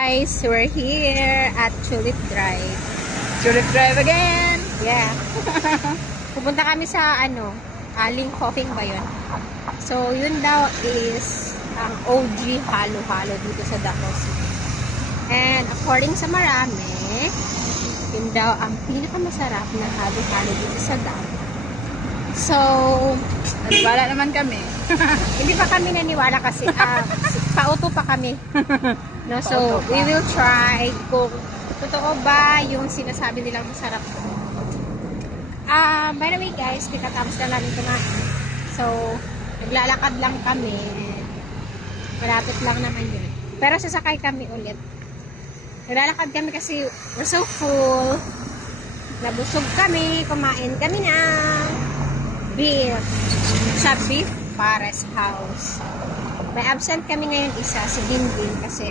Guys, we're here at Tulip Drive. Tulip Drive again! Yeah. Pupunta kami sa Aling Coffee ba yun? So, yun daw is ang OG halo-halo dito sa Davao City. And according sa marami, yun daw ang pinakamasarap na halo-halo dito sa Davao. So, naniwala naman kami. hindi pa kami naniwala kasi pauto pa kami. No, so, we will try kung totoo ba yung sinasabi nilang masarap. By the way guys, pagkatapos na namin kumain. So, naglalakad lang kami. Malapit lang naman yun. Pero sasakay kami ulit. Naglalakad kami kasi we're so full. Nabusog kami. Kumain kami na beef sa Beef Pares House. May absent kami ngayon isa, si Dindin kasi